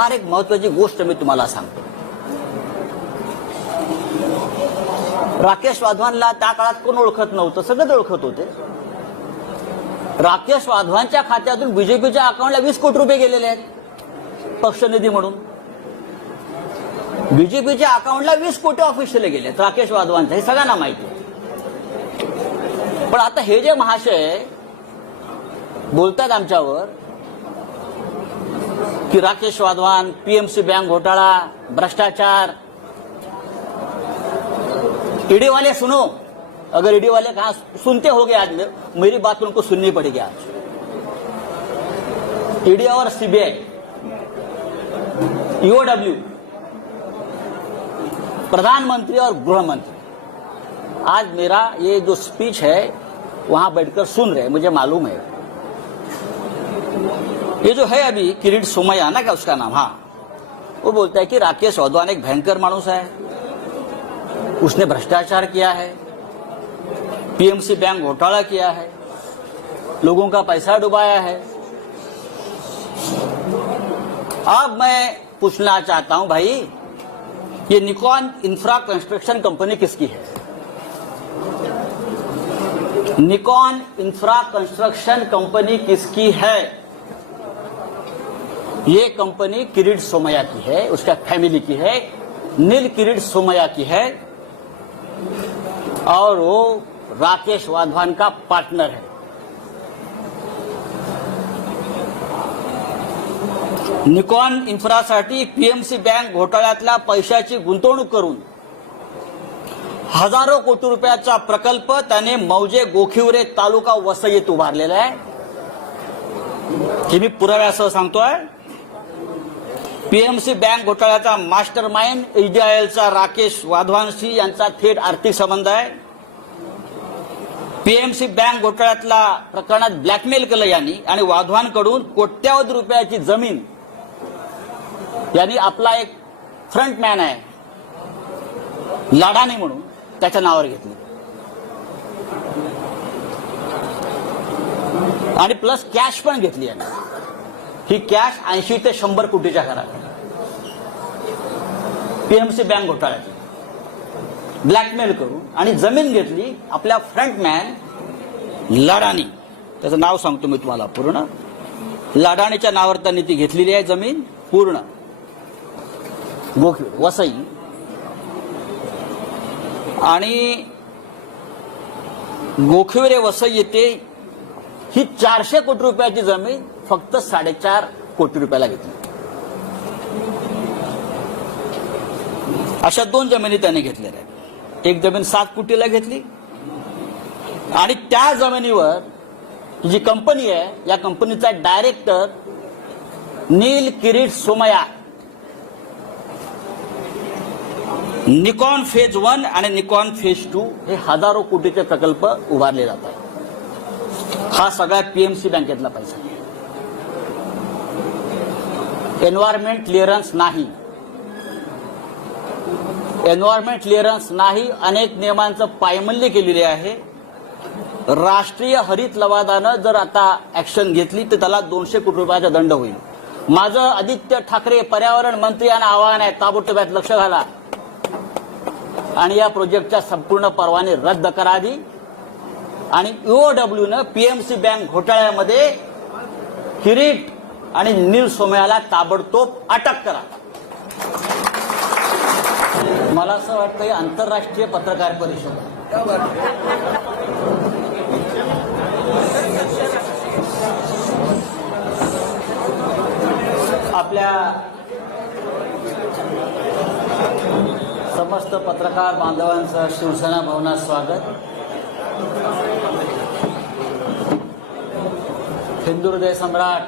फार एक महत्वाची गोष्ट मी तुम्हाला सांगतो. राकेश वाधवानला त्या काळात कोण ओळखत नव्हतं, सगळेच ओळखत होते. राकेश वाधवानच्या खात्यातून बीजेपीच्या अकाउंटला 20 कोटी रुपये गेलेले आहेत पक्षनिधी म्हणून. बीजेपीच्या अकाउंटला 20 कोटी ऑफिशियली गेलेत राकेश वाधवानचे, हे सगळ्यांना माहिती आहे. पण आता हे जे महाशय बोलतात आमच्यावर कि राकेश वाधवान, पीएमसी बैंक घोटाला, भ्रष्टाचार, ईडी वाले सुनो, अगर ईडी वाले कहा सुनते होगे आज मेरी बात उनको सुननी पड़ेगी. आज ईडी और सीबीआई, ईओडब्ल्यू, प्रधानमंत्री और गृह मंत्री आज मेरा ये जो स्पीच है वहां बैठकर सुन रहे, मुझे मालूम है. ये जो है अभी किरीट सोमैया ना, क्या उसका नाम, हाँ, वो बोलता है कि राकेश वाधवान एक भयंकर मानुस है, उसने भ्रष्टाचार किया है, पीएमसी बैंक घोटाला किया है, लोगों का पैसा डुबाया है. अब मैं पूछना चाहता हूं भाई, ये निकॉन इंफ्रा कंस्ट्रक्शन कंपनी किसकी है? निकॉन इंफ्रा कंस्ट्रक्शन कंपनी किसकी है? ये कंपनी किरीट सोमैया की है, उसका फैमिली की है, नील किरीट सोमैया की है, और वो राकेश वाधवान का पार्टनर है. निकॉन इन्फ्रासाठी पीएमसी बँक घोटाळ्यातल्या पैशाची गुंतवणूक करून हजारो कोटी रुपयाचा प्रकल्प त्याने मौजे गोखिवरे तालुका वसईत उभारलेला आहे. हे मी पुराव्यासह सांगतोय. पीएमसी बँक घोटाळ्याचा मास्टर माइंड एचडीआयएलचा राकेश वाधवानशी यांचा थेट आर्थिक संबंध आहे. पीएमसी बँक घोटाळ्यातल्या प्रकरणात ब्लॅकमेल केलं यांनी आणि वाधवानकडून कोट्यावधी रुपयाची जमीन, यांनी आपला एक फ्रंटमॅन आहे लाडानी म्हणून त्याच्या नावावर घेतली आणि प्लस कॅश पण घेतली यांनी. ही कॅश 80 ते 100 कोटीच्या घरात पीएमसी बँक घोटाळ्याची ब्लॅकमेल करून आणि जमीन घेतली आपल्या फ्रंटमॅन लाडानी, त्याचं नाव सांगतो मी तुम्हाला पूर्ण. लाडानीच्या नावावर त्यांनी ती घेतलेली आहे जमीन पूर्ण गोखिवरे वसई. आणि गोखिवरे वसई येथे ही 400 कोटी रुपयाची जमीन फक्त 4.5 कोटी रुपयाला घेतली. अशा 2 जमिनी त्याने घेतलेल्या आहेत. एक जमीन 7 कोटीला घेतली आणि त्या जमिनीवर जी कंपनी आहे, या कंपनीचा डायरेक्टर नील किरीट सोमैया निकॉन फेज 1 आणि निकॉन फेज 2 हे हजारो कोटीचे प्रकल्प उभारले जातात. हा सगळा पीएमसी बँकेतला पैसा. एन्व्हायरमेंट क्लिअरन्स नाही, एन्व्हायरमेंट क्लिअरन्स नाही, अनेक नियमांचं पायमल्ली केलेली आहे. राष्ट्रीय हरित लवादानं जर आता ऍक्शन घेतली तर त्याला 200 कोटी रुपयाचा दंड होईल. माझं आदित्य ठाकरे पर्यावरण मंत्री यांना आवाहन आहे, ताबडतोब यात लक्ष घाला आणि या प्रोजेक्टच्या संपूर्ण परवाने रद्द करावी आणि ईओडब्ल्यूनं पीएमसी बँक घोटाळ्यामध्ये किरीट आणि नील सोमैयाला ताबडतोब अटक करा. मला असं वाटतं ही आंतरराष्ट्रीय पत्रकार परिषद आपल्या समस्त पत्रकार बांधवांचं शिवसेना भवनात स्वागत. हिंदू हृदय सम्राट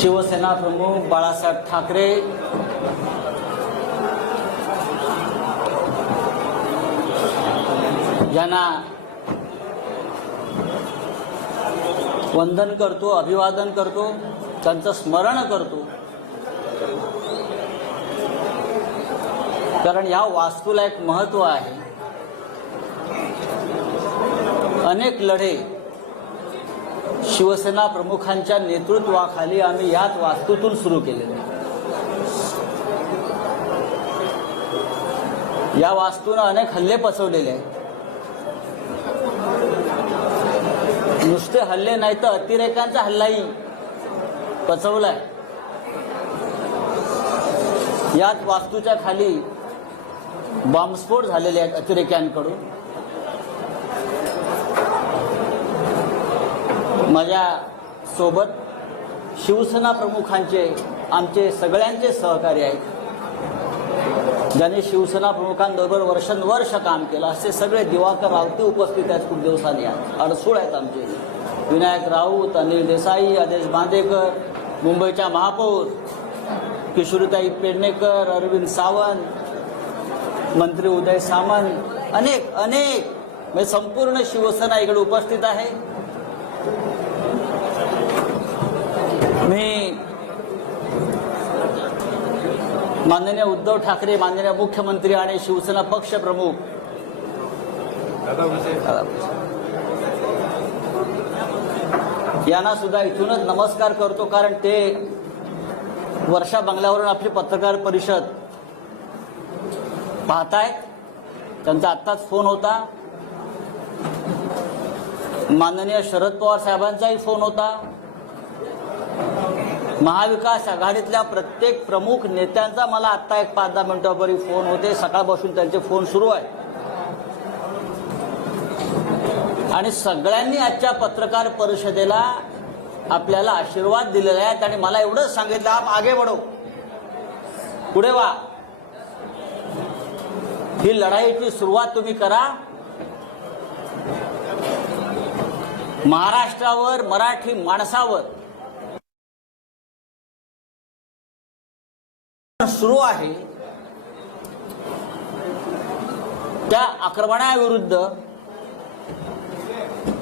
शिवसेना प्रमुख बाळासाहेब ठाकरे, यांना वंदन करतो, अभिवादन करतो, त्यांचं स्मरण करतो. कारण या वास्तूला एक महत्व आहे. अनेक लढे शिवसेना प्रमुखांच्या नेतृत्वाखाली आम्ही याच वास्तूतून सुरू केलेलं आहे. या वास्तूनं अनेक हल्ले पचवलेले आहेत. नुसते हल्ले नाही तर अतिरेकांचा हल्लाही पचवलाय. याच वास्तूच्या खाली बॉम्बस्फोट झालेले आहेत अतिरेक्यांकडून. माझ्या सोबत शिवसेना प्रमुखांचे आमचे सगळ्यांचे सहकारी आहेत, ज्यांनी शिवसेना प्रमुखांबरोबर वर्षानुवर्ष काम केलं. असे सगळे दिवाकर रावते उपस्थित आहेत. खूप दिवसांनी अडसूळ आहेत आमचे. विनायक राऊत, अनिल देसाई, आदेश बांदेकर, मुंबईच्या महापौर किशोरीताई पेडणेकर, अरविंद सावंत, मंत्री उदय सामंत, अनेक म्हणजे संपूर्ण शिवसेना इकडे उपस्थित आहे. मी माननीय उद्धव ठाकरे, माननीय मुख्यमंत्री आणि शिवसेना पक्ष प्रमुख यांना सुद्धा इथूनच नमस्कार करतो, कारण ते वर्षा बंगल्यावरून आपली पत्रकार परिषद पाहतायत. त्यांचा आत्ताच फोन होता. माननीय शरद पवार साहेबांचाही फोन होता. महाविकास आघाडीतल्या प्रत्येक प्रमुख नेत्यांचा मला आत्ता एक 5-10 मिनिटांपूर्वी फोन होते. सकाळपासून त्यांचे फोन सुरू आहेत आणि सगळ्यांनी आजच्या पत्रकार परिषदेला आपल्याला आशीर्वाद दिलेला आहे. आणि मला एवढंच सांगितलं, आप आगे बढो, पुढे वा, ही लढाईची सुरुवात तुम्ही करा. महाराष्ट्रावर, मराठी माणसावर सुरू आहे त्या आक्रमणाविरुद्ध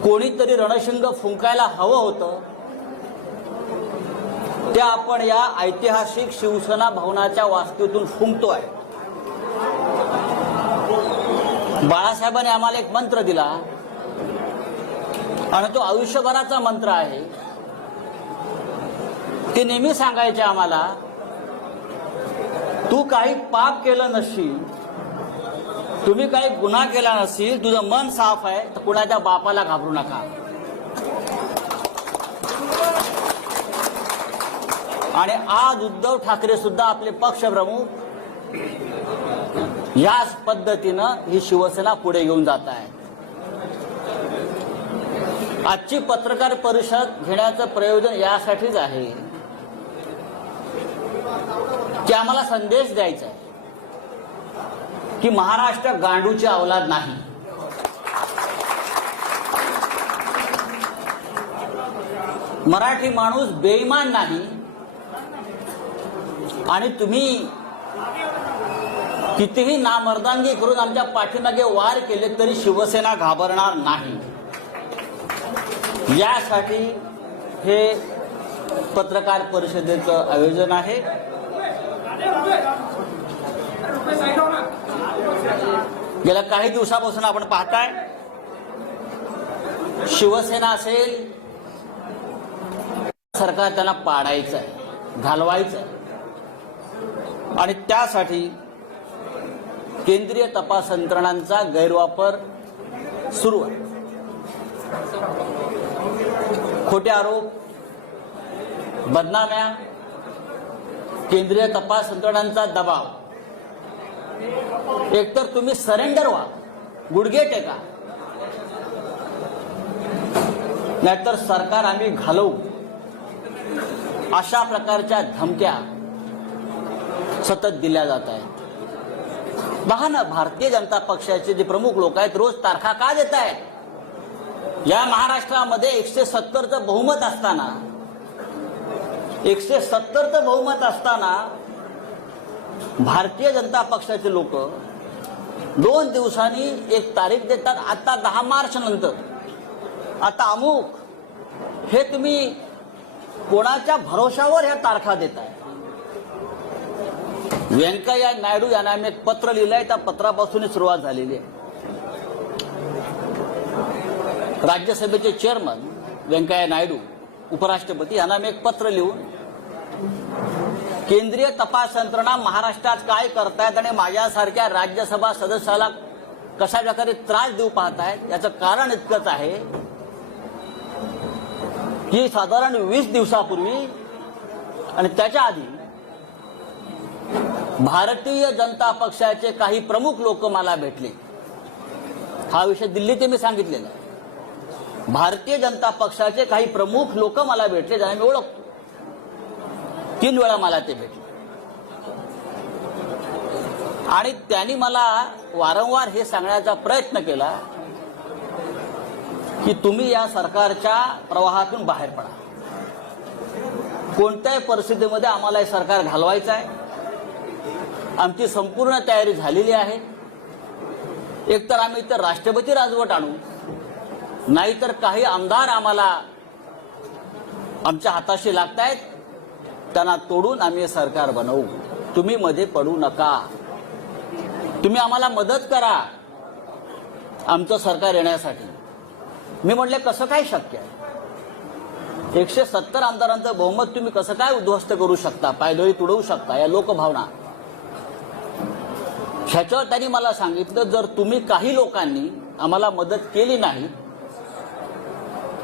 कोणीतरी रणशिंग फुंकायला हवं होतं. त्या आपण या ऐतिहासिक शिवसेना भवनाच्या वास्तूतून फुंकतोय. बाळासाहेबांनी आम्हाला एक मंत्र दिला आणि तो आयुष्यभराचा मंत्र आहे. ते नेहमी सांगायचे आम्हाला, तू काही पाप केलं नसशील, तुम्ही काही गुन्हा केला नसेल, तुझं मन साफ आहे, तर कुणाच्या बापाला घाबरू नका. आणि आज उद्धव ठाकरे सुद्धा आपले पक्षप्रमुख याच पद्धतीनं ही शिवसेना पुढे घेऊन जात आहे. आजची पत्रकार परिषद घेण्याचं प्रयोजन यासाठीच आहे की आम्हाला संदेश द्यायचा आहे की महाराष्ट्र गांडूची अवलाद नाही. मराठी माणूस बेईमान नाही. आणि तुम्ही कितीही नामर्दांगी करून आमच्या पाठीमागे वार केले तरी शिवसेना घाबरणार नाही. यासाठी हे पत्रकार परिषदेचं आयोजन आहे. गेल्या काही दिवसापासून आपण पाहताय, शिवसेना असेल, सरकार त्यांना पाडायचं आहे, घालवायचं आहे. आणि त्यासाठी केंद्रीय तपास यंत्रणांचा गैरवापर सुरू आहे. खोटे आरोप, बदनाम्या, केंद्रीय तपास यंत्रणांचा दबाव. एकतर तुम्ही सरेंडर व्हा, गुडघे टेका, नाहीतर सरकार आम्ही घालवू, अशा प्रकारच्या धमक्या सतत दिल्या जात आहेत. पहा ना, भारतीय जनता पक्षाचे जे प्रमुख लोक आहेत रोज तारखा का देत आहेत? या महाराष्ट्रामध्ये 170चं बहुमत असताना, 170चं बहुमत असताना भारतीय जनता पक्षाचे लोक 2 दिवसांनी एक तारीख देतात. आता 10 मार्च नंतर, आता अमुक, हे तुम्ही कोणाच्या भरोशावर ह्या तारखा देताय? व्यंकय्या नायडू यांना आम्ही एक पत्र लिहिलंय. त्या पत्रापासून सुरुवात झालेली आहे. राज्यसभेचे चेअरमन व्यंकय्या नायडू उपराष्ट्रपती यांना मी एक पत्र लिहून केंद्रीय तपास यंत्रणा महाराष्ट्रात काय करतायत आणि माझ्यासारख्या राज्यसभा सदस्याला कशा प्रकारे त्रास देऊ पाहतायत याचं कारण इतकंच आहे की साधारण 20 दिवसापूर्वी आणि त्याच्या आधी भारतीय जनता पक्षाचे काही प्रमुख लोक मला भेटले. हा विषय दिल्लीत मी सांगितलेला आहे. भारतीय जनता पक्षाचे काही प्रमुख लोक मला भेटले, ज्यांना मी ओळखतो. 3 वेळा मला ते भेटले आणि त्यांनी मला वारंवार हे सांगण्याचा प्रयत्न केला की तुम्ही या सरकारच्या प्रवाहातून बाहेर पडा. कोणत्याही परिस्थितीमध्ये आम्हाला हे सरकार घालवायचं आहे. आमची संपूर्ण तयारी झालेली आहे. एकतर आम्ही इतर राष्ट्रपती राजवट आणू, नाहीतर काही आमदार आम्हाला आमच्या हाताशी लागतायत, त्यांना तोडून आम्ही हे सरकार बनवू. तुम्ही मध्ये पडू नका. तुम्ही आम्हाला मदत करा आमचं सरकार येण्यासाठी. मी म्हटले कसं काय शक्य आहे? 170 आमदारांचं बहुमत तुम्ही कसं काय उद्ध्वस्त करू शकता, पायदळी तुडवू शकता? या लोकभावना. ह्याच्यावर त्यांनी मला सांगितलं जर तुम्ही काही लोकांनी आम्हाला मदत केली नाही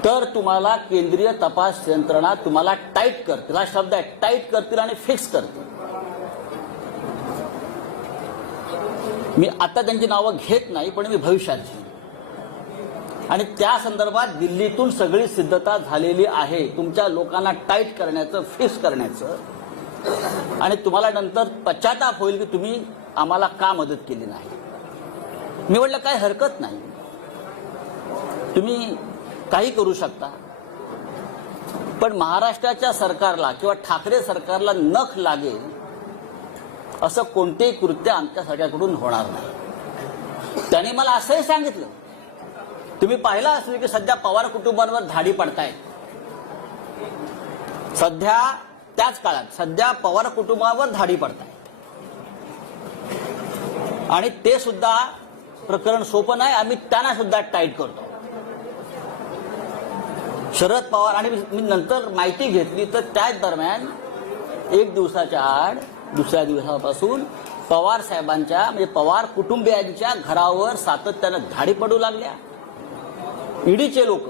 तर तुम्हाला केंद्रीय तपास यंत्रणा तुम्हाला टाईट करतील. हा शब्द आहे, टाईट करतील आणि फिक्स करतील. मी आता त्यांची नावं घेत नाही, पण मी भविष्यात घेईन. आणि त्या संदर्भात दिल्लीतून सगळी सिद्धता झालेली आहे तुमच्या लोकांना टाईट करण्याचं, फिक्स करण्याचं. आणि तुम्हाला नंतर पश्चाताप होईल की तुम्ही आम्हाला का मदत केली नाही. मी म्हटलं काही हरकत नाही, तुम्ही काही करू शकता, पण महाराष्ट्राच्या सरकारला किंवा ठाकरे सरकारला नख लागेल असं कोणतेही कृत्य आमच्या सगळ्याकडून होणार नाही. त्यांनी मला असंही सांगितलं तुम्ही पाहिलं असेल की सध्या पवार कुटुंबांवर धाडी पडतायत. सध्या त्याच काळात सध्या पवार कुटुंबावर धाडी पडतायत आणि ते सुद्धा प्रकरण सोपं नाही. आम्ही त्यांना सुद्धा टाईट करतो. शरद पवार आणि मी नंतर माहिती घेतली तर त्याच दरम्यान 1 दिवसाच्या आड दुसऱ्या दिवसापासून पवार साहेबांच्या म्हणजे पवार कुटुंबियांच्या घरावर सातत्यानं धाडी पडू लागल्या. ईडीचे लोक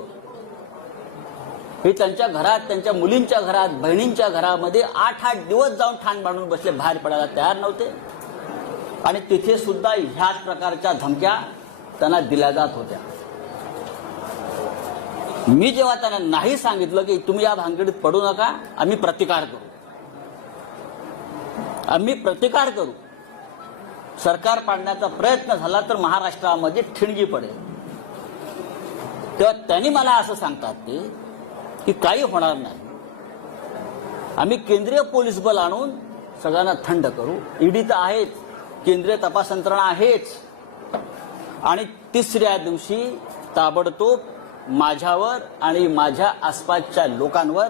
हे त्यांच्या घरात, त्यांच्या मुलींच्या घरात, बहिणींच्या घरामध्ये 8-8 दिवस जाऊन ठाण बांधून बसले, बाहेर पडायला तयार नव्हते. आणि तिथे सुद्धा ह्याच प्रकारच्या धमक्या त्यांना दिल्या जात होत्या. मी जेव्हा त्यांना नाही सांगितलं की तुम्ही या भानगडीत पडू नका, आम्ही प्रतिकार करू, आम्ही प्रतिकार करू, सरकार पाडण्याचा प्रयत्न झाला तर महाराष्ट्रामध्ये ठिणगी पडेल, तेव्हा त्यांनी मला असं सांगतात ते की काही होणार नाही, आम्ही केंद्रीय पोलीस बल आणून सगळ्यांना थंड करू. ईडी तर आहेच, केंद्रीय तपास यंत्रणा आहेच. आणि तिसऱ्या दिवशी ताबडतोब माझ्यावर आणि माझ्या आसपासच्या लोकांवर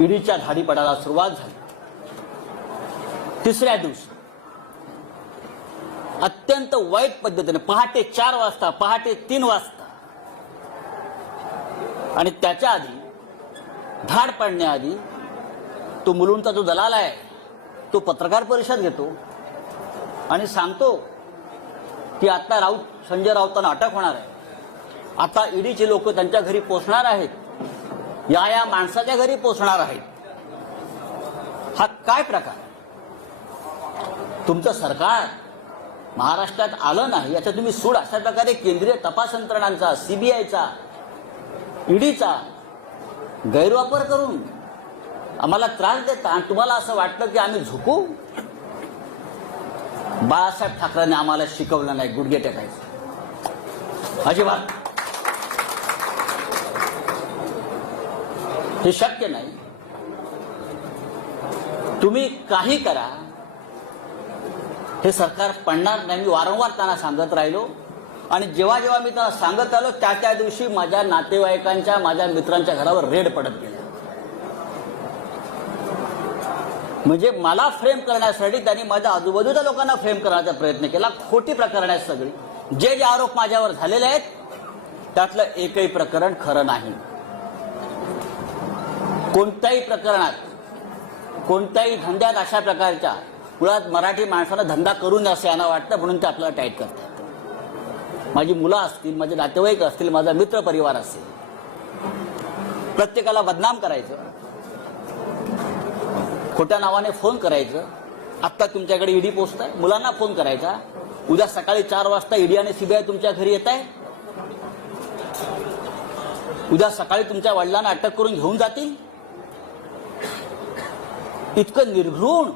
ईडीच्या धाडी पडायला सुरुवात झाली. तिसऱ्या दिवशी अत्यंत वाईट पद्धतीने पहाटे 4 वाजता, पहाटे 3 वाजता आणि त्याच्या आधी धाड पडण्याआधी तो मुलुंडचा जो दलाल आहे तो पत्रकार परिषद घेतो आणि सांगतो की आता संजय राऊतांना अटक होणार आहे, आता ईडीचे लोक त्यांच्या घरी पोहोचणार आहेत, या माणसाच्या घरी पोहोचणार आहेत. हा काय प्रकार? तुमचं सरकार महाराष्ट्रात आलं नाही याचा तुम्ही सूड अशा प्रकारे केंद्रीय तपास यंत्रणांचा, सीबीआयचा, ईडीचा गैरवापर करून आम्हाला त्रास देता आणि तुम्हाला असं वाटतं की आम्ही झुकू? बाळासाहेब ठाकरेंनी आम्हाला शिकवलं नाही गुडघे टेकायचं, अजिबात. हे शक्य नाही. तुम्ही काही करा, हे सरकार पडणार नाही. मी वारंवार त्यांना सांगत राहिलो आणि जेव्हा जेव्हा मी त्यांना सांगत आलो त्या दिवशी माझ्या नातेवाईकांच्या, माझ्या मित्रांच्या घरावर रेड पडत गेल्या. म्हणजे मला फ्रेम करण्यासाठी त्यांनी माझ्या आजूबाजूच्या लोकांना फ्रेम करण्याचा प्रयत्न केला. खोटी प्रकरण आहेत सगळी. जे आरोप माझ्यावर झालेले आहेत त्यातलं एकही प्रकरण खरं नाही. कोणत्याही प्रकरणात, कोणत्याही धंद्यात अशा प्रकारच्या मुळात मराठी माणसाला धंदा करू नये असं यांना वाटतं, म्हणून ते आपल्याला टाईट करतात. माझी मुलं असतील, माझे नातेवाईक असतील, माझा मित्र परिवार असेल, प्रत्येकाला बदनाम करायचं, खोट्या नावाने फोन करायचं. आत्ता तुमच्याकडे ईडी पोहोचत आहे, मुलांना फोन करायचा, उद्या सकाळी 4 वाजता ईडी आणि सीबीआय तुमच्या घरी येत आहे, उद्या सकाळी तुमच्या वडिलांना अटक करून घेऊन जातील. इतकं निर्घृण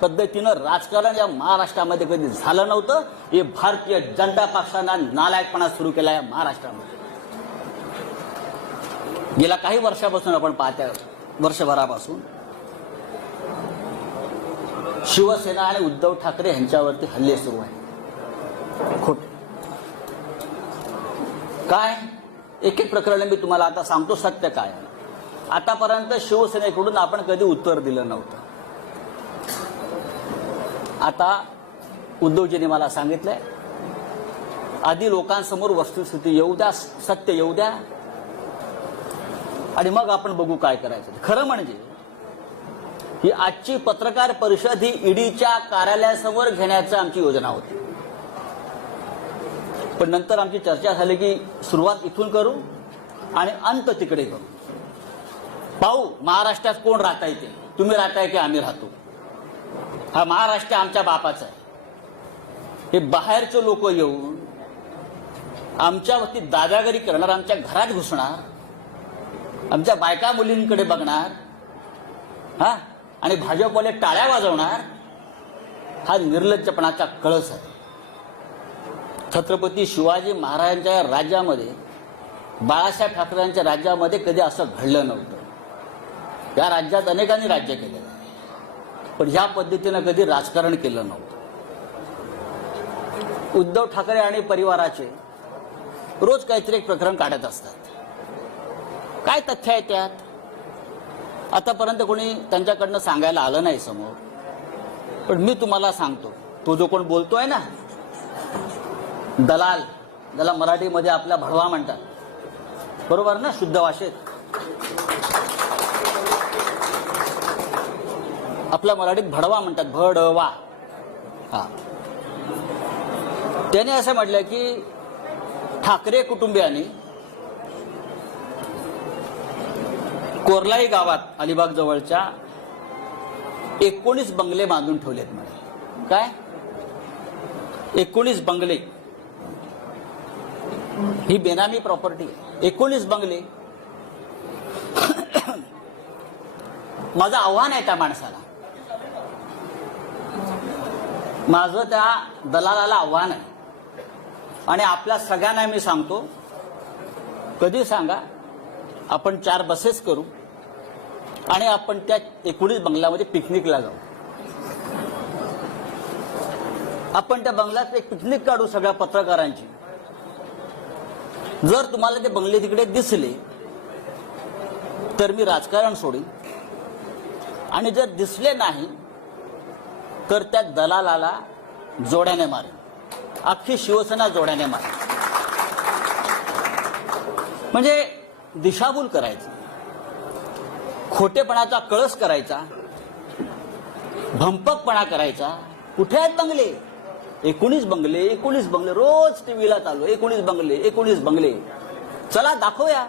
पद्धतीनं राजकारण या महाराष्ट्रामध्ये कधी झालं नव्हतं. हे भारतीय जनता पक्षानं नालायकपणा सुरू केला या महाराष्ट्रामध्ये. गेल्या काही वर्षापासून आपण पाहतोय, वर्षभरापासून शिवसेना आणि उद्धव ठाकरे यांच्यावरती हल्ले सुरू आहेत. खोटे काय एक एक प्रकरण मी तुम्हाला आता सांगतो. सत्य काय, आतापर्यंत शिवसेनेकडून आपण कधी उत्तर दिलं नव्हतं. आता उद्धवजींनी मला सांगितलंय, आधी लोकांसमोर वस्तुस्थिती येऊ द्या, सत्य येऊ द्या, आणि मग आपण बघू काय करायचं. खरं म्हणजे ही आजची पत्रकार परिषद ही ईडीच्या कार्यालयासमोर घेण्याची आमची योजना होती. पण नंतर आमची चर्चा झाली की सुरुवात इथून करू आणि अंत तिकडे करू. पाहू महाराष्ट्रात कोण राहताय ते, तुम्ही राहताय की आम्ही राहतो. हा महाराष्ट्र आमच्या बापाचा आहे. हे बाहेरचे लोक येऊन आमच्यावरती दादागिरी करणार, आमच्या घरात घुसणार, आमच्या बायका मुलींकडे बघणार, हा, आणि भाजपवाले टाळ्या वाजवणार, हा निर्लज्जपणाचा कळस आहे. छत्रपती शिवाजी महाराजांच्या राज्यामध्ये, बाळासाहेब ठाकरेंच्या राज्यामध्ये कधी असं घडलं नव्हतं. या राज्यात अनेकांनी राज्य केलेलं आहे, पण ह्या पद्धतीनं कधी राजकारण केलं नव्हतं. उद्धव ठाकरे आणि परिवाराचे रोज काहीतरी एक प्रकरण काढत असतात. काय तथ्य आहे त्यात? आतापर्यंत कोणी त्यांच्याकडनं सांगायला आलं नाही समोर. पण मी तुम्हाला सांगतो, तो जो कोण बोलतोय ना, दलाल, ज्याला मराठीमध्ये आपल्या भडवा म्हणतात, बरोबर ना, शुद्ध भाषेत आपल्या मराठीत भडवा म्हणतात, भडवा. हा, त्याने असं म्हटलं की ठाकरे कुटुंबियांनी कोरलाई गावात अलिबाग जवळच्या 19 बंगले बांधून ठेवलेत म्हणे. काय 19 बंगले? ही बेनामी प्रॉपर्टी आहे. 19 बंगले. माझं आव्हान आहे त्या माणसाला, माझं त्या दलालाला आव्हान आहे, आणि आपल्या सगळ्यांना मी सांगतो, कधी सांगा, आपण 4 बसेस करू आणि आपण त्या 19 बंगल्यामध्ये पिकनिकला जाऊ. आपण त्या बंगल्यात एक पिकनिक काढू सगळ्या पत्रकारांची. जर तुम्हाला ते बंगले तिकडे दिसले तर मी राजकारण सोडीन, आणि जर दिसले नाही तर त्या दलालाला जोड्याने मारेन, अख्खी शिवसेना जोड्याने मारेन. म्हणजे दिशाभूल करायची, खोटेपणाचा कळस करायचा, भंपकपणा करायचा. कुठे आहेत बंगले? 19 बंगले, 19 बंगले, रोज टीव्हीला चालू, 19 बंगले, 19 बंगले. चला दाखवूया,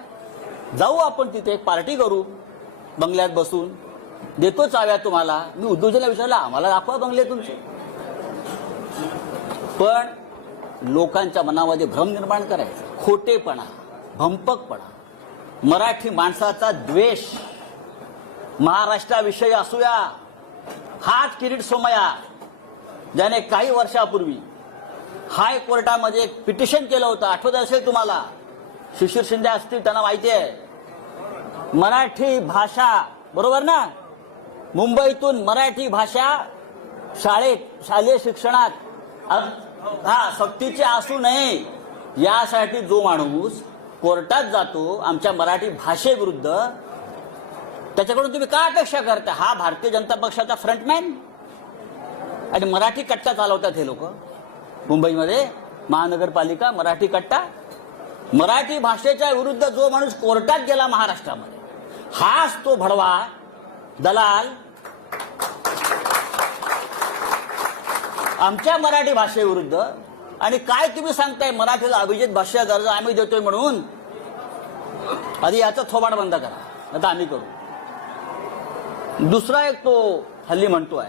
जाऊ आपण तिथे, एक पार्टी करू, बंगल्यात बसून, देतो चाव्या तुम्हाला. मी उद्धवजीला विचारलं, आम्हाला दाखवा बंगले तुमचे. पण लोकांच्या मनामध्ये भ्रम निर्माण करायचा, खोटेपणा, भंपकपणा, मराठी माणसाचा द्वेष, महाराष्ट्राविषयी असूया. हाच किरीट सोमय्या ज्याने काही वर्षापूर्वी हायकोर्टामध्ये एक पिटिशन केलं होतं, आठवत असेल तुम्हाला, शिशिर शिंदे असतील, त्यांना माहिती आहे. मराठी भाषा, बरोबर ना, मुंबईतून मराठी भाषा शालेय शिक्षणात सक्तीची असू नये यासाठी जो माणूस कोर्टात जातो आमच्या मराठी भाषेविरुद्ध, त्याच्याकडून तुम्ही काय अपेक्षा करता? हा भारतीय जनता पक्षाचा फ्रंटमॅन, आणि मराठी कट्टा चालवतात हे लोक मुंबईमध्ये, महानगरपालिका मराठी कट्टा. मराठी भाषेच्या विरुद्ध जो माणूस कोर्टात गेला महाराष्ट्रामध्ये, हाच तो भडवा दलाल आमच्या मराठी भाषेविरुद्ध. आणि काय तुम्ही सांगताय मराठीला अभिजात भाषा दर्जा आम्ही देतोय म्हणून? आधी याचं थोबाड बंद करा, आता आम्ही करू. दुसरा एक तो हल्ली म्हणतोय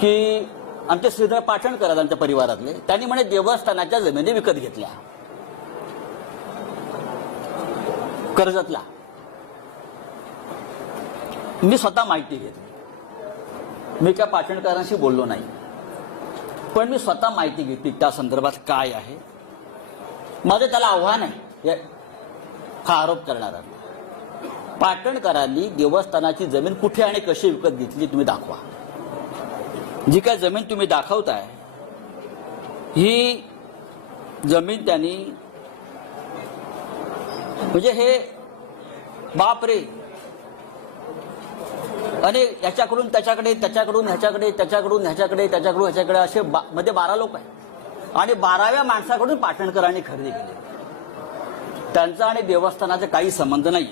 की आमचे श्रीधर पाटणकर आहेत आमच्या परिवारातले, त्यांनी म्हणे देवस्थानाच्या जमिनी विकत घेतल्या कर्जतला. मी स्वतः माहिती घेतली, मी त्या पाटणकरांशी बोललो नाही, पण मी स्वतः माहिती घेतली त्या संदर्भात काय आहे. माझं त्याला आव्हान आहे हा आरोप करणारा. पाटणकरांनी देवस्थानाची जमीन कुठे आणि कशी विकत घेतली तुम्ही दाखवा. जी काय जमीन तुम्ही दाखवताय ही जमीन त्यांनी म्हणजे हे बापरे अनेक याच्याकडून त्याच्याकडे त्याच्याकडून ह्याच्याकडे त्याच्याकडून ह्याच्याकडे त्याच्याकडून ह्याच्याकडे असे मध्ये 12 लोक आहेत आणि 12व्या माणसाकडून पाटणकरांनी खरेदी केली. त्यांचा आणि देवस्थानाचा काही संबंध नाही.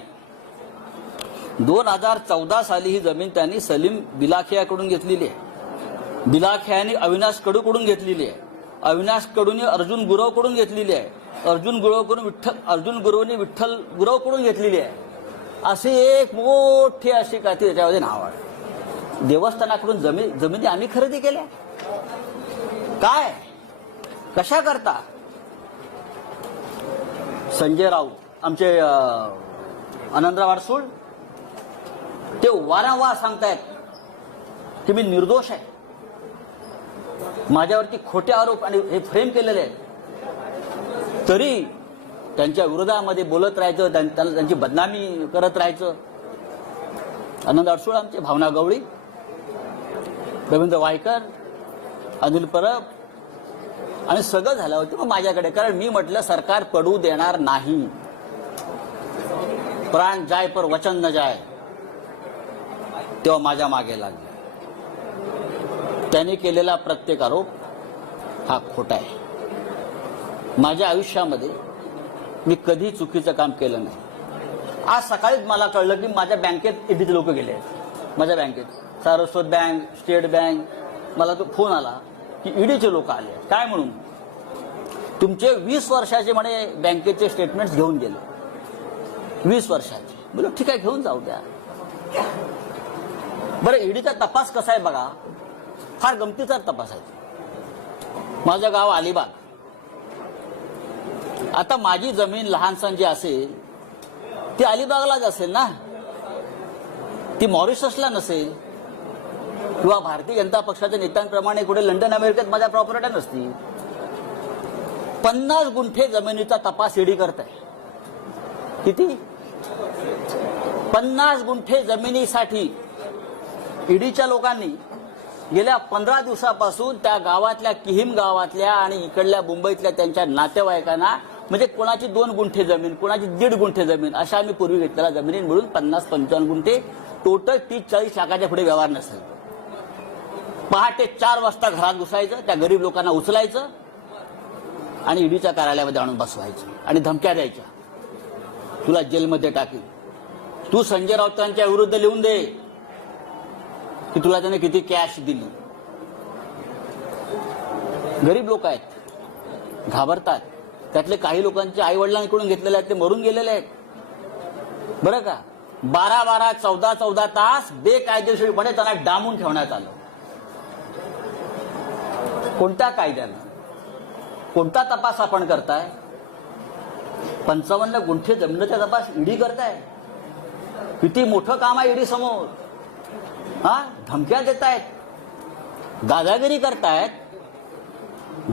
2014 साली ही जमीन त्यांनी सलीम बिलाखियाकडून घेतलेली आहे. बिलाखियाने अविनाश कडूकडून घेतलेली आहे. अविनाश कडूने अर्जुन गुरवकडून घेतलेली आहे. अर्जुन गुरवने विठ्ठल गुरवकडून घेतलेली आहे. अशी एक मोठी अशी काय ती त्याच्यामध्ये नाव आहे. देवस्थानाकडून जमिनी आम्ही खरेदी केल्या काय कशा करता? संजय राऊत आमचे आनंदराव अडसूळ ते वारंवार सांगतायत की मी निर्दोष आहे, माझ्यावरती खोटे आरोप आणि हे फ्रेम केलेले आहेत, तरी त्यांच्या विरोधामध्ये बोलत राहायचं, त्यांची बदनामी करत राहायचं. आनंद अडसूळ आमचे, भावना गवळी, रवींद्र वायकर, अनिल परब आणि सगळं झालं होतं मग माझ्याकडे. कारण मी म्हटलं सरकार पडू देणार नाही, प्राण जाय पर वचन न जाय. तेव्हा माझ्या मागे लागले. त्यांनी केलेला प्रत्येक आरोप हा खोटा आहे. माझ्या आयुष्यामध्ये मी कधी चुकीचं काम केलं नाही. आज सकाळीच मला कळलं की माझ्या बँकेत ईडीचे लोक गेले आहेत. माझ्या बँकेत सारस्वत बँक, स्टेट बँक, मला तो फोन आला की ईडीचे लोक आले. काय म्हणून? तुमचे 20 वर्षाचे म्हणे बँकेचे स्टेटमेंट्स घेऊन गेले. 20 वर्षाचे. बोलो ठीक आहे, घेऊन जाऊ द्या. बरं, ईडीचा तपास कसा आहे बघा, फार गमतीचा तपास आहे. माझं गाव अलिबाग. आता माझी जमीन लहानसण जी असेल ती अलिबागलाच असेल ना, ती मॉरिशसला नसेल किंवा भारतीय जनता पक्षाच्या नेत्यांप्रमाणे कुठे लंडन अमेरिकेत माझ्या प्रॉपर्ट्या नसतील. 50 गुंठे जमिनीचा तपास ईडी करत आहे. किती? 50 गुंठे जमिनीसाठी ईडीच्या लोकांनी गेल्या 15 दिवसापासून त्या गावातल्या किहीम गावातल्या आणि इकडल्या मुंबईतल्या त्यांच्या नातेवाईकांना, म्हणजे कोणाची 2 गुंठे जमीन, कोणाची 1.5 गुंठे जमीन, अशा आम्ही पूर्वी घेतलेल्या जमिनी मिळून 50-55 गुंठे, टोटल 30-40 लाखाच्या पुढे व्यवहार नसेल. पहाटे 4 वाजता घरात घुसायचं, त्या गरीब लोकांना उचलायचं आणि ईडीच्या कार्यालयामध्ये आणून बसवायचं आणि धमक्या द्यायच्या, तुला जेलमध्ये टाकेल. तू संजय राऊतांच्या विरुद्ध लिहून दे की तुला त्याने किती कॅश दिली. गरीब लोक आहेत, घाबरतात. त्यातले काही लोकांचे आई वडिलांकडून घेतलेले आहेत, ते मरून गेलेले आहेत. बरं का, 12-12, 14-14 तास बेकायदेशीरपणे त्यांना डांबून ठेवण्यात आलं. कोणत्या कायद्यानं? कोणता तपास आपण करताय? 55 गुंठे जमिनीचा तपास ईडी करताय. किती मोठं काम आहे ईडी समोर. धमक्या देतायत, दादागिरी करतायत.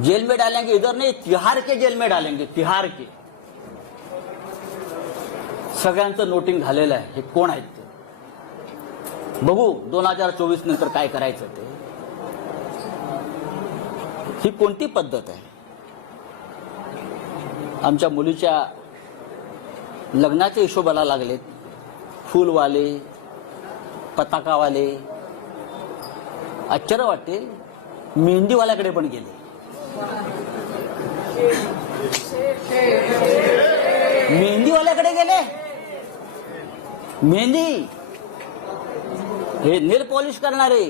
जेल में डालेंगे, इधर नहीं तिहार के जेल में डालेंगे, तिहार के. सगळ्यांचं नोटिंग झालेलं आहे. हे कोण आहेत ते बघू 2024 नंतर काय करायचं ते. ही कोणती पद्धत आहे? आमच्या मुलीच्या लग्नाच्या हिशोबाला लागलेत फुलवाले, पताकावाले. आश्चर्य वाटेल, मेहंदीवाल्याकडे पण गेले. मेहंदीवाल्याकडे गेले. मेहंदी, हे नेल पॉलिश करणारे,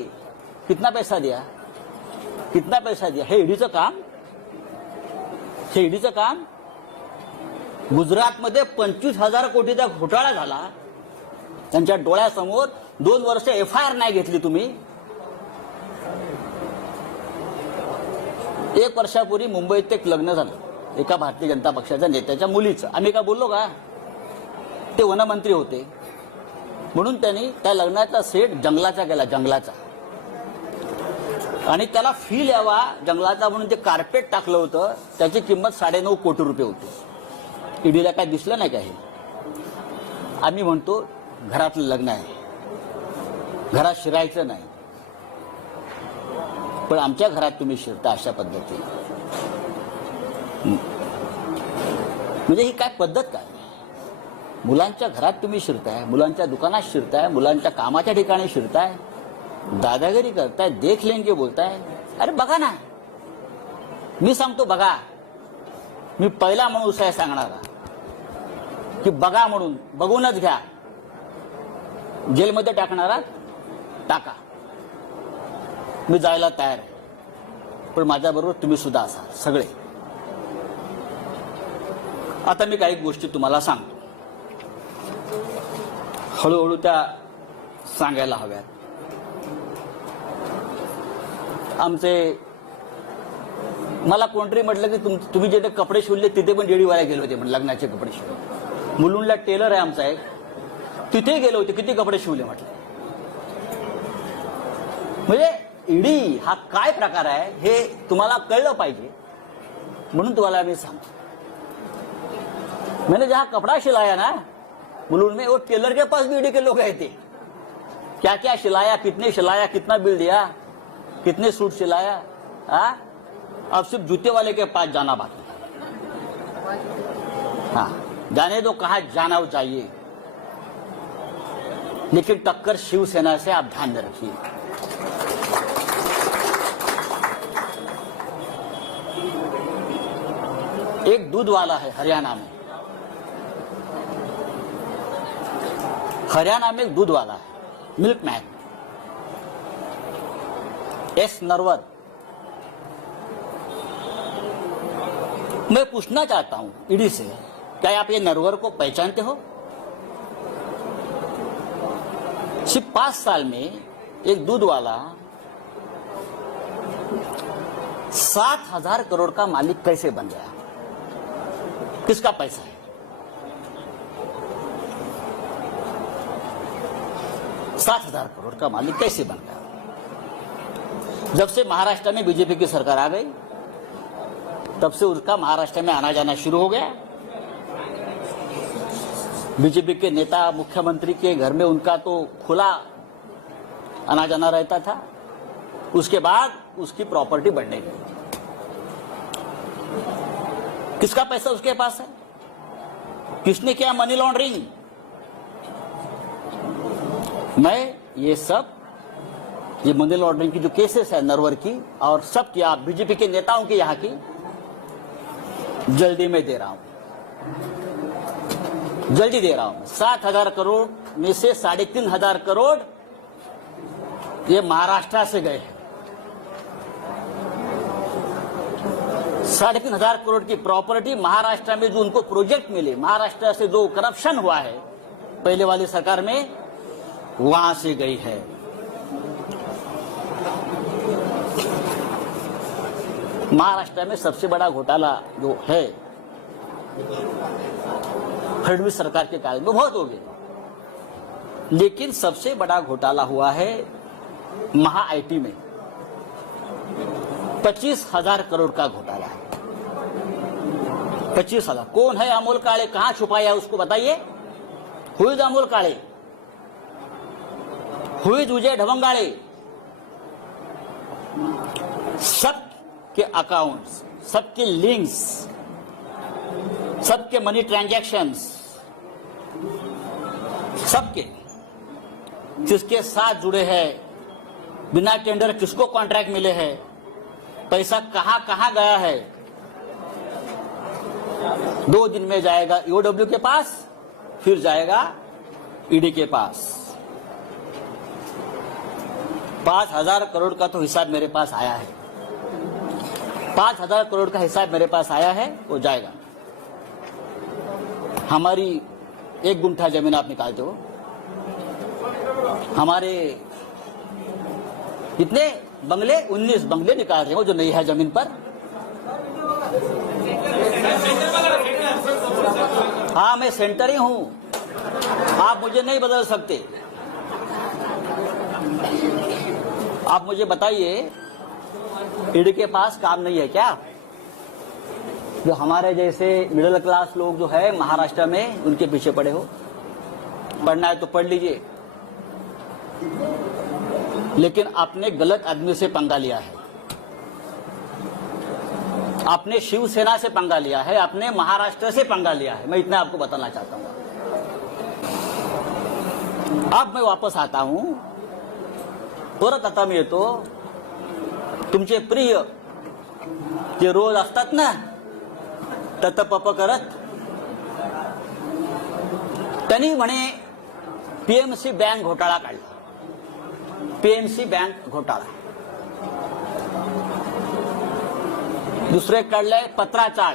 कितना पैसा दिया, कितना पैसा दिया? हे ईडीचं काम, हे ईडीचं काम. गुजरातमध्ये 25,000 कोटीचा घोटाळा झाला त्यांच्या डोळ्यासमोर. 2 वर्ष FIR नाही घेतली तुम्ही. 1 वर्षापूर्वी मुंबईत एक लग्न झालं एका भारतीय जनता पक्षाच्या नेत्याच्या मुलीचं. आम्ही का बोललो का? ते वनमंत्री होते म्हणून त्यांनी त्या लग्नाचा सेट जंगलाचा केला, जंगलाचा. आणि त्याला फील यावा जंगलाचा म्हणून ते कार्पेट टाकलं होतं. त्याची किंमत 9.5 कोटी रुपये होती. ईडीला काय दिसलं नाही का हे? आम्ही म्हणतो घरातलं लग्न आहे, घरात शिरायचं नाही, पण आमच्या घरात तुम्ही शिरता अशा पद्धतीने. म्हणजे ही काय पद्धत काय? मुलांच्या घरात तुम्ही शिरताय, मुलांच्या दुकानात शिरताय, मुलांच्या कामाच्या ठिकाणी शिरताय, दादागिरी करताय, देख लेंगे बोलताय. अरे बघा ना, मी सांगतो बघा. मी पहिला माणूस आहे सांगणारा की बघा म्हणून. बघूनच घ्या. जेलमध्ये टाकणारा टाका, मी जायला तयार आहे. पण माझ्याबरोबर तुम्ही सुद्धा असाल सगळे. आता मी काही गोष्टी तुम्हाला सांगतो, हळूहळू त्या सांगायला हव्यात. मला कोणतरी म्हटलं की तुम्ही जिथे कपडे शिवले तिथे पण डेडीवाला गेले होते, म्हणजे लग्नाचे कपडे शिवले. मुलुंडला टेलर आहे आमचा एक, तिथे गेले होते, किती कपडे शिवले म्हटलं. म्हणजे ईडी हा काय प्रकार आहे हे तुम्हाला कळलं पाहिजे म्हणून तुम्हाला मी सांगतो. मैंने जहां कपड़ा सिलाया ना मुलुंड में, वो टेलर के पास भी ईडी के लोग आए थे. क्या क्या सिलाया, कितने सिलाया, कितना बिल दिया, कितने सूट सिलाया. अब सिर्फ जूते वाले के पास जाना बाकी. हाँ, जाने दो कहाँ जाना चाहिए, लेकिन टक्कर शिवसेना से आप ध्यान में रखिए. एक दूध वाला है हरियाणा में, हरियाणा में एक दूध वाला है, मिल्क मैन, एस नरवर. मैं पूछना चाहता हूं ईडी से, क्या आप ये नरवर को पहचानते हो? सिर्फ 5 साल में एक दूध वाला 7,000 करोड़ का मालिक कैसे बन गया? किसका पैसा है? 7,000 करोड़ का मालिक कैसे बन गया? जब से महाराष्ट्र में बीजेपी की सरकार आ गई तब से उसका महाराष्ट्र में आना जाना शुरू हो गया. बीजेपी के नेता मुख्यमंत्री के घर में उनका तो खुला आना जाना रहता था. उसके बाद उसकी प्रॉपर्टी बढ़ने गई. किसका पैसा उसके पास है? किसने किया मनी लॉन्ड्रिंग? मैं ये मनी लॉन्ड्रिंग की जो केसेस है नरवर की और सब की, आप बीजेपी के नेताओं की यहां की जल्दी में दे रहा हूं, जल्दी दे रहा हूं. 7,000 करोड़ में से 3,500 करोड़ ये महाराष्ट्र से गए हैं. 3,500 करोड़ की प्रॉपर्टी महाराष्ट्र में जो उनको प्रोजेक्ट मिले, महाराष्ट्र से जो करप्शन हुआ है पहले वाली सरकार में, वहां से गई है. महाराष्ट्र में सबसे बड़ा घोटाला जो है फडणवीस सरकार के काल में बहुत हो गए, लेकिन सबसे बड़ा घोटाला हुआ है महा आईटी में. 25,000 करोड़ का घोटाला है. 25,000. कौन है अमोल काळे? कहां छुपाया उसको बताइए. Who is Amol Kale? Who is Vijay Dhawangale? सबके अकाउंट्स, सबके लिंक्स, सबके मनी ट्रांजैक्शंस, सबके किसके साथ जुड़े हैं, बिना टेंडर किसको कॉन्ट्रैक्ट मिले हैं, पैसा कहां कहां गया है. 2 दिन में जाएगा ईओडब्ल्यू के पास, फिर जाएगा ईडी के पास 5,000 करोड़ का तो हिसाब मेरे पास आया है। 5,000 करोड़ का हिसाब मेरे पास आया है, वो जाएगा। हमारी 1 गुंठा जमीन आप निकालते हो, हमारे कितने बंगले, 19 बंगले निकाल रहे हो जो नहीं है जमीन पर। हाँ, मैं सेंटर ही हूं, आप मुझे नहीं बदल सकते। आप मुझे बताइए, ईडी के पास काम नहीं है क्या? जो हमारे जैसे मिडिल क्लास लोग जो है महाराष्ट्र में, उनके पीछे पड़े हो। पढ़ना है तो पढ़ लीजिए, लेकिन आपने गलत आदमी से पंगा लिया है। आपने शिवसेना से पंगा लिया है, आपने महाराष्ट्र से पंगा लिया है। मैं इतना आपको बताना चाहता हूं। अब मैं वापस आता हूं, परत आता मी येतो। तुमचे प्रिय जे रोज असतात ना ततपप करत, त्यांनी म्हणे पीएमसी बँक घोटाळा काढला। पीएमसी बँक घोटाळा दुसरे काढलाय पत्राचाळ,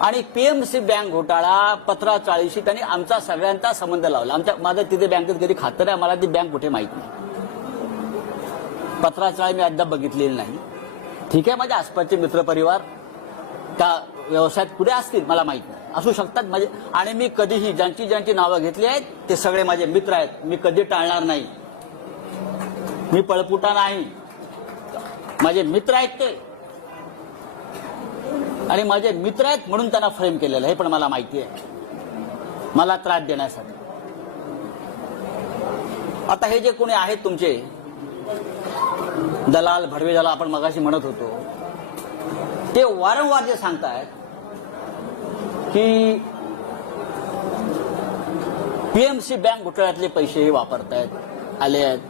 आणि पीएमसी बँक घोटाळा पत्राचाळीशी त्यांनी आमचा सगळ्यांचा संबंध लावला। माझं तिथे बँकेत कधी खातं नाही, मला ती बँक कुठे माहित नाही। पत्राचाळ मी अद्याप बघितलेली नाही। ठीक आहे, माझ्या आसपासचे मित्रपरिवार त्या व्यवसायात कुठे असतील मला माहित नाही, असू शकतात माझे। आणि मी कधीही ज्यांची ज्यांची नावं घेतली आहेत ते सगळे माझे मित्र आहेत, मी कधी टाळणार नाही। मी पळपुटा नाही, माझे मित्र आहेत ते, आणि माझे मित्र आहेत म्हणून त्यांना फ्रेम केलेलं आहे, पण मला माहिती आहे, मला त्रास देण्यासाठी। आता हे जे कोणी आहेत तुमचे दलाल भडवे, ज्याला आपण मगाशी म्हणत होतो, ते वारंवार जे सांगतायत की पीएमसी बँक घोटाळ्यातले पैसे वापरतायत आले आहेत।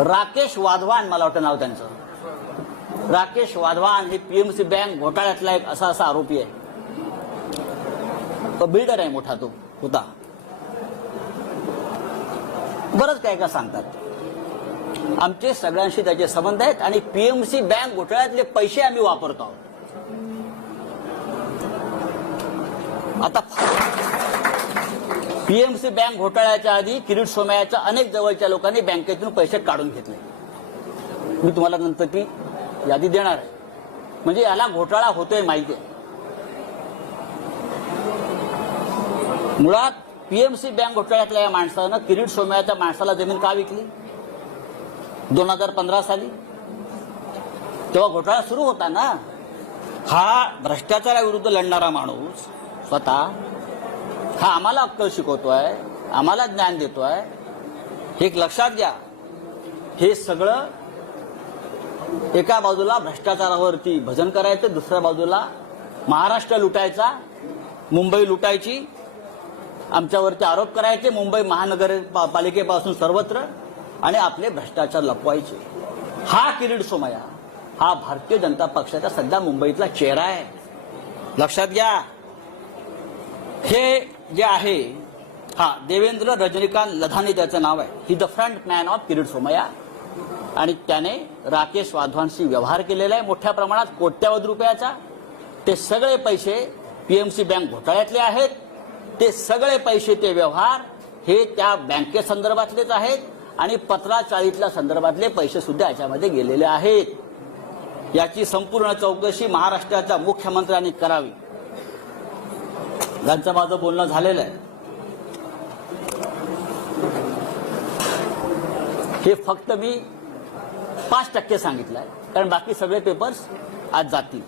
राकेश वाधवान, मला वाटतं नाव त्यांचं, राकेश वाधवान हे पीएमसी बँक घोटाळ्यातला एक असा आरोपी आहे। तो बिल्डर आहे मोठा, तो होता। बरंच काय काय सांगतात, आमचे सगळ्यांशी त्याचे संबंध आहेत, आणि पीएमसी बँक घोटाळ्यातले पैसे आम्ही वापरतो आहोत। आता पीएमसी बँक घोटाळ्याच्या आधी किरीट सोमय्याच्या अनेक जवळच्या लोकांनी बँकेतून पैसे काढून घेतले। मी तुम्हाला नंतर ती यादी देणार आहे, म्हणजे याला घोटाळा होतोय माहिती आहे। मुळात पीएमसी बँक घोटाळ्यातल्या या माणसानं किरीट सोमय्याच्या माणसाला जमीन का विकली? 2015 साली तेव्हा घोटाळा सुरू होता ना। हा भ्रष्टाचाराविरुद्ध लढणारा माणूस स्वतः हा आम्हाला अक्कल शिकवतोय, आम्हाला ज्ञान देतोय। हे एक लक्षात घ्या, हे सगळं एका बाजूला भ्रष्टाचारावरती भजन करायचं, दुसऱ्या बाजूला महाराष्ट्र लुटायचा, मुंबई लुटायची, आमच्यावरती आरोप करायचे मुंबई महानगरपालिकेपासून सर्वत्र, आणि आपले भ्रष्टाचार लपवायचे। हा किरीट सोमय्या हा भारतीय जनता पक्षाचा सध्या मुंबईतला चेहरा आहे, लक्षात घ्या। हे जे आहे, हा देवेंद्र रजनीकांत लधानी त्याचं नाव आहे। He the front man of Kirit Somaiya, आणि त्याने राकेश वाधवांशी व्यवहार केलेला आहे मोठ्या प्रमाणात, कोट्यावधी रुपयाचा। ते सगळे पैसे पीएमसी बँक घोटाळ्यातले आहेत, ते सगळे पैसे, ते व्यवहार हे त्या बँकेसंदर्भातलेच आहेत, आणि पत्राचाळीतल्या संदर्भातले पैसे सुद्धा याच्यामध्ये गेलेले आहेत। याची संपूर्ण चौकशी महाराष्ट्राच्या मुख्यमंत्र्यांनी करावी, यांचं माझं बोलणं झालेलं आहे। हे फक्त मी 5% सांगितलंय, कारण बाकी सगळे पेपर्स आज जातील।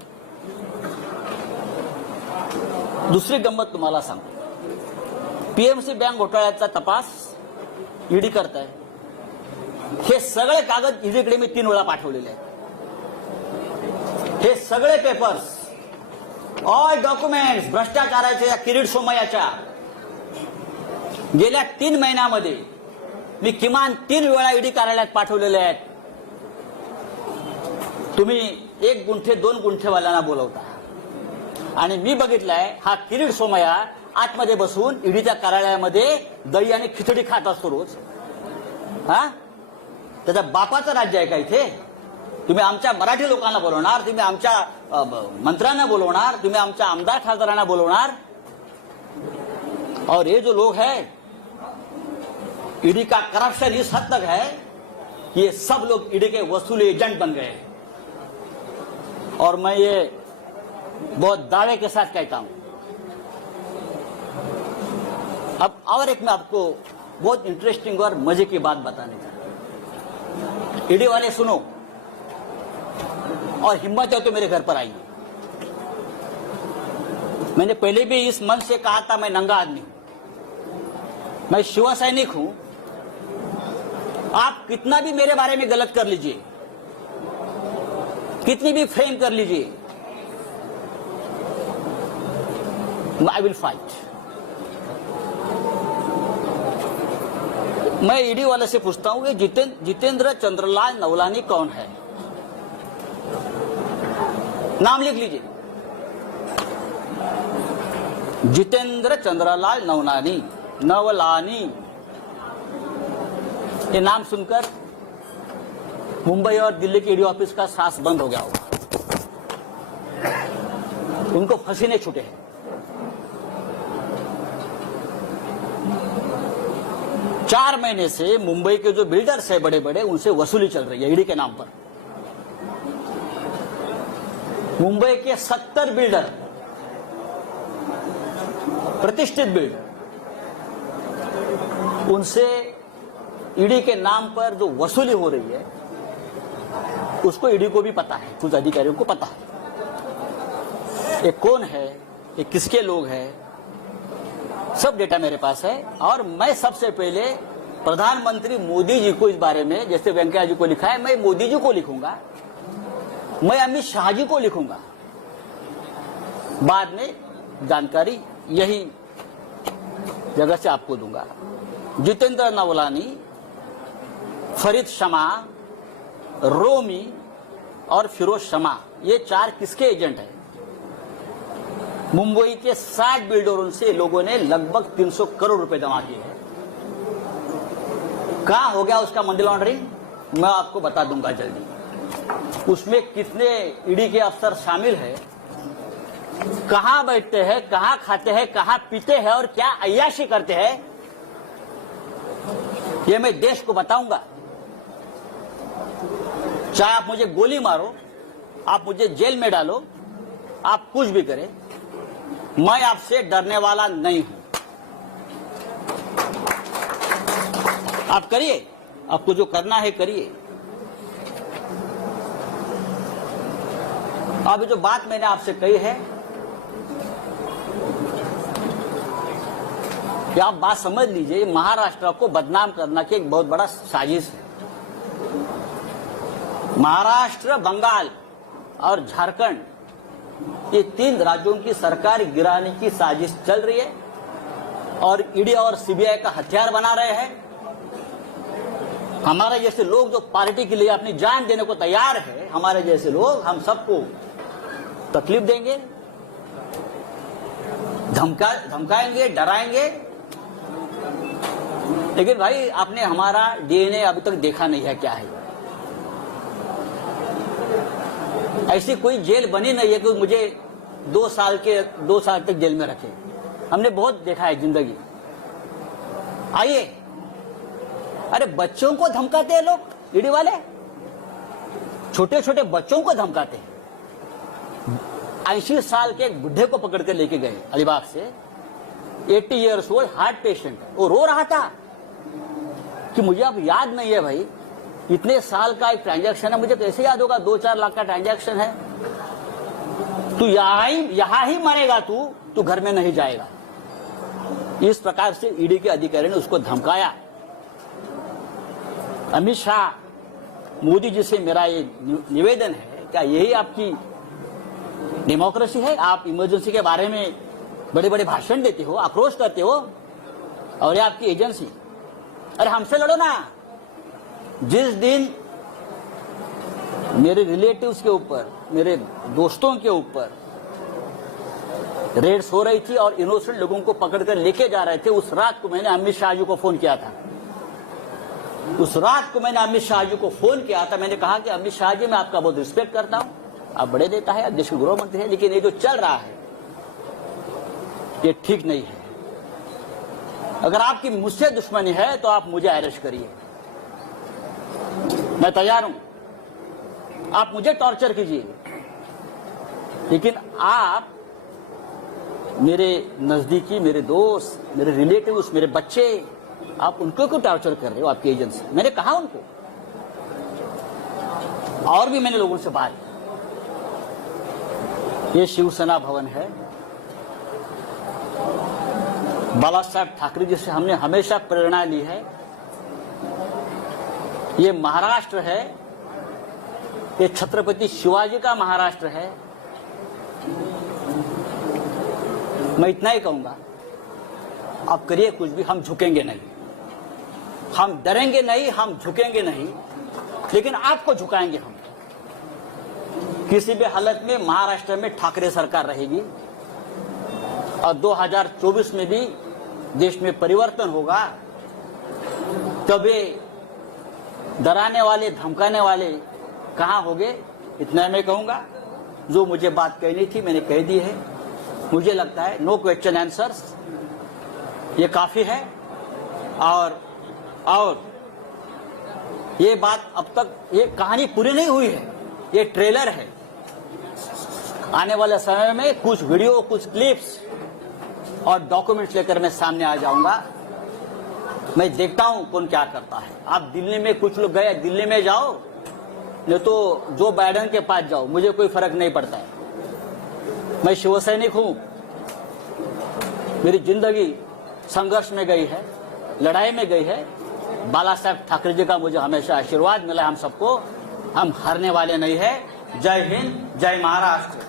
दुसरी गंमत तुम्हाला सांगतो, पीएमसी बँक घोटाळ्याचा तपास ईडी करताय। हे सगळे कागद ईडीकडे मी 3 वेळा पाठवलेले आहेत। हे सगळे पेपर्स, ऑल डॉक्युमेंट्स भ्रष्टाचाराच्या या किरीट सोमय्याच्या गेल्या 3 महिन्यामध्ये मी किमान 3 वेळा ईडी कार्यालयात पाठवलेले आहेत। तुम्ही 1 गुंठे 2 गुंठेवाल्यांना बोलवता, आणि मी बघितलंय हा किरीट सोमय्या आतमध्ये बसून ईडीच्या कार्यालयामध्ये दही आणि खिचडी खात असतो रोज? हा, त्याच्या बापाचं राज्य आहे का इथे? तुम्ही आमच्या मराठी लोकांना बोलवणार, तुम्ही आमच्या मंत्र्यांना बोलवणार, तुम्ही आमच्या आमदार खासदारांना बोलवणार, और ये जो लोग हैं, ईडी का करप्शन इस हद तक है कि ये सब लोग ईडी के वसूली एजेंट बन गए। और मैं ये बहुत दावे के साथ कहता हूं। अब और एक मैं आपको बहुत इंटरेस्टिंग और मजे की बात बताने चाहता हूं। ईडी वाले सुनो, और हिम्मत है तो मेरे घर पर आइए। मैंने पहले भी इस मंच से कहा था, मैं नंगा आदमी हूं, मैं शिव सैनिक हूं। आप कितना भी मेरे बारे में गलत कर लीजिए, कितनी भी फ्रेम कर लीजिए, आई विल फाइट। मैं ईडी वाले से पूछता हूं कि जितेंद्र चंद्रलाल नवलानी कौन है? नाम लिख लीजिए, जितेंद्र चंद्रलाल नवलानी। ये नाम सुनकर मुंबई और दिल्ली के ईडी ऑफिस का सांस बंद हो गया होगा, उनको पसीने छूटे हैं। चार महीने से मुंबई के जो बिल्डर्स है बड़े बड़े, उनसे वसूली चल रही है ईडी के नाम पर। मुंबई के 70 बिल्डर, प्रतिष्ठित बिल्डर, उनसे ईडी के नाम पर जो वसूली हो रही है, उसको ईडी को भी पता है, कुछ अधिकारियों को पता है। ये कौन है, ये किसके लोग हैं, सब डेटा मेरे पास है। और मैं सबसे पहले प्रधानमंत्री मोदी जी को इस बारे में, जैसे वेंकैया जी को लिखा है, मैं मोदी जी को लिखूंगा, मैं अमित शाह जी को लिखूंगा। बाद में जानकारी यही जगह से आपको दूंगा। जितेंद्र नवलानी, फरीद शमा, रोमी और फिरोज शमा, ये चार किसके एजेंट हैं? मुंबई के 60 बिल्डरों से लोगों ने लगभग 300 करोड़ रुपए जमा किए हैं। कहां हो गया उसका मनी लॉन्ड्रिंग, मैं आपको बता दूंगा जल्दी। उसमें कितने ईडी के अफसर शामिल हैं, कहां बैठते हैं, कहां खाते हैं, कहां पीते हैं और क्या अय्याशी करते हैं, ये मैं देश को बताऊंगा। चाहे आप मुझे गोली मारो, आप मुझे जेल में डालो, आप कुछ भी करें, मैं आपसे डरने वाला नहीं हूं। आप करिए, आपको जो करना है करिए। अभी जो बात मैंने आपसे कही है, कि आप बात समझ लीजिए, महाराष्ट्र को बदनाम करना की एक बहुत बड़ा साजिश है। महाराष्ट्र, बंगाल और झारखंड, ये 3 राज्यों की सरकार गिराने की साजिश चल रही है और ईडी और सीबीआई का हथियार बना रहे हैं। हमारे जैसे लोग जो पार्टी के लिए अपनी जान देने को तैयार है, हमारे जैसे लोग, हम सबको तकलीफ देंगे, धमकाएंगे, डराएंगे। लेकिन भाई, आपने हमारा डीएनए अभी तक देखा नहीं है क्या है। ऐसी कोई जेल बनी नहीं है कि मुझे 2 साल तक जेल में रखे। हमने बहुत देखा है जिंदगी। आइए, अरे बच्चों को धमकाते हैं लोग, ईडी वाले छोटे छोटे बच्चों को धमकाते हैं। 80 साल के एक बुढ़े को पकड़ कर लेके गए अलीबाग से, 80 ईयर्स ओल्ड हार्ट पेशेंट, वो रो रहा था कि मुझे अब याद नहीं है भाई, इतने साल का एक ट्रांजैक्शन है, मुझे कैसे याद होगा 2-4 लाख का ट्रांजैक्शन है। तू यहां ही मरेगा, तू घर में नहीं जाएगा। इस प्रकार से ईडी के अधिकारी ने उसको धमकाया। अमित शाह, मोदी जी से मेरा ये निवेदन है, क्या यही आपकी डेमोक्रेसी है? आप इमरजेंसी के बारे में बड़े बड़े भाषण देते हो, आक्रोश करते हो, और ये आपकी एजेंसी। अरे हमसे लड़ो ना। जिस दिन मेरे रिलेटिव्स के ऊपर, मेरे दोस्तों के ऊपर रेड्स हो रही थी और इनोसेंट लोगों को पकड़कर लेके जा रहे थे, उस रात को मैंने अमित शाह जी को फोन किया था। उस रात को मैंने अमित शाह जी को फोन किया था। मैंने कहा कि अमित शाह जी, मैं आपका बहुत रिस्पेक्ट करता हूं, आप बड़े नेता है, देश के गृह मंत्री है, लेकिन ये जो चल रहा है ये ठीक नहीं है। अगर आपकी मुझसे दुश्मनी है तो आप मुझे अरेस्ट करिए, मैं तैयार हूं, आप मुझे टॉर्चर कीजिए, लेकिन आप मेरे नजदीकी, मेरे दोस्त, मेरे रिलेटिव्स, मेरे बच्चे, आप उनको क्यों टॉर्चर कर रहे हो आपकी एजेंसी? मैंने कहा उनको, और भी मैंने लोगों से बात की। ये शिवसेना भवन है, बाला साहब ठाकरे जी से हमने हमेशा प्रेरणा ली है। ये महाराष्ट्र है, ये छत्रपति शिवाजी का महाराष्ट्र है। मैं इतना ही कहूंगा, आप करिए कुछ भी, हम झुकेंगे नहीं, हम डरेंगे नहीं, हम झुकेंगे नहीं, लेकिन आपको झुकाएंगे हम। किसी भी हालत में महाराष्ट्र में ठाकरे सरकार रहेगी और 2024 में भी देश में परिवर्तन होगा। कभी डराने वाले, धमकाने वाले कहां होंगे, इतना मैं कहूंगा। जो मुझे बात कहनी थी मैंने कह दी है। मुझे लगता है नो क्वेश्चन आंसर्स, ये काफी है। और ये बात अब तक, ये कहानी पूरी नहीं हुई है, ये ट्रेलर है। आने वाले समय में कुछ वीडियो, कुछ क्लिप्स और डॉक्यूमेंट्स लेकर मैं सामने आ जाऊंगा। मैं देखता हूं कौन क्या करता है। आप दिल्ली में, कुछ लोग गए, दिल्ली में जाओ, नहीं तो जो बाइडेन के पास जाओ, मुझे कोई फर्क नहीं पड़ता है। मैं शिवसैनिक हूं, मेरी जिंदगी संघर्ष में गई है, लड़ाई में गई है। बाला साहब ठाकरे जी का मुझे हमेशा आशीर्वाद मिला, हम सबको, हम हारने वाले नहीं है। जय हिंद, जय महाराष्ट्र।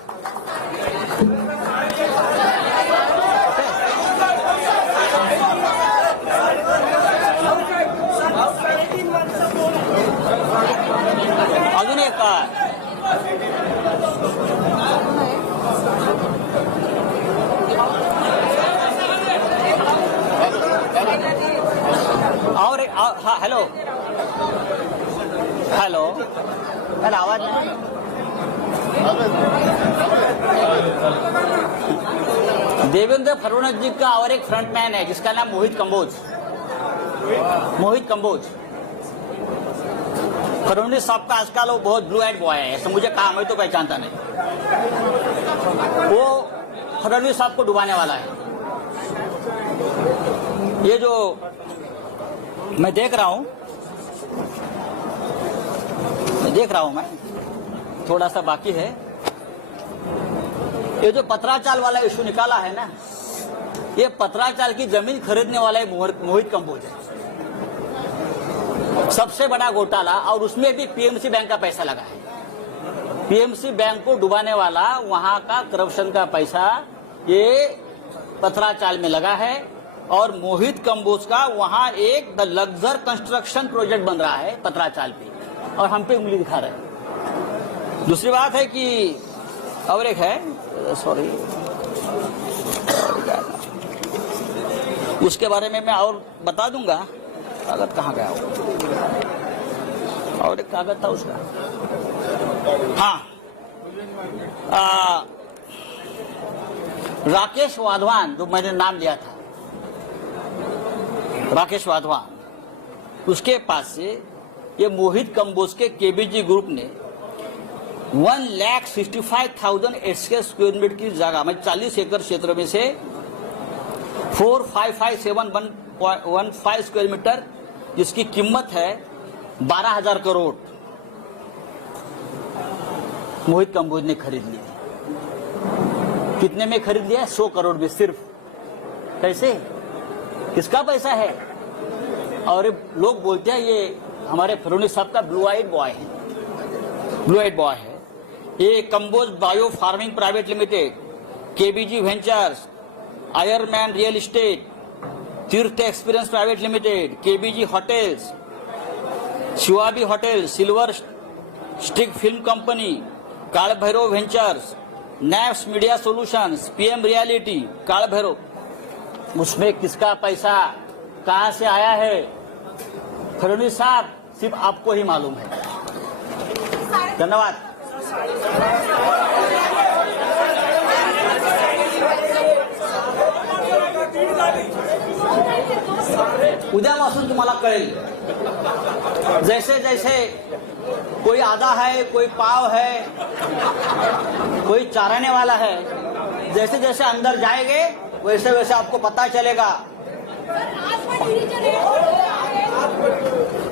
अजून एक और हाँ, हेलो हेलो, मेरा आवाज नहीं। देवेंद्र फडणवीस जी का और एक फ्रंटमैन है जिसका नाम मोहित कंबोज। फडणवीस साहब का आजकल वो बहुत ब्लू आइड बॉय है, ऐसा मुझे कहा, मैं तो पहचानता नहीं। वो फडणवीस साहब को डुबाने वाला है। ये जो मैं देख रहा हूं मैं, थोड़ा सा बाकी है। ये जो पत्राचाल वाला इशू निकाला है ना, ये पत्राचाल की जमीन खरीदने वाला है मोहित कंबोज है। सबसे बड़ा घोटाला, और उसमें भी पीएमसी बैंक का पैसा लगा है। पीएमसी बैंक को डुबाने वाला, वहां का करप्शन का पैसा ये पत्राचाल में लगा है। और मोहित कंबोज का वहां एक द लग्जर कंस्ट्रक्शन प्रोजेक्ट बन रहा है पत्राचाल पे, और हम पे उंगली दिखा रहे हैं। दूसरी बात है कि और एक है, सॉरी, उसके बारे में मैं और बता दूंगा। कागज कहाँ गया हो? और एक कागज था उसका, हाँ, राकेश वाधवान, जो मैंने नाम लिया था, राकेश वाधवान, उसके पास से ये मोहित कंबोज के केबीजी ग्रुप ने 1,65,000 स्क्वायर मीटर की जगह में 40 एकड़ क्षेत्र में से 4557115 स्क्वायर मीटर, जिसकी कीमत है 12,000 करोड़, मोहित कंबोज ने खरीद ली। कितने में खरीद लिया? 100 करोड़ में सिर्फ। कैसे? किसका पैसा है? और लोग बोलते हैं ये हमारे फडणवीस साहब का ब्लू आइड बॉय है। ये Kamboj bio farming private limited, KBG ventures, आयरमैन real estate, Tirth experience private limited, KBG hotels, Shivabi hotel, silver stick film company, Kaal Bhairav ventures, naps media solutions, PM reality, Kaal Bhairav, उसमें किसका पैसा कहां से आया है, फडणवीस साहब सिर्फ आपको ही मालूम है। धन्यवाद। उद्यापासून तुम्हाला कळेल, जैसे जैसे कोई आधा है, कोई पाव है, कोई चाराने वाला है, जैसे जैसे अंदर जाएंगे वैसे वैसे आपको पता चलेगा।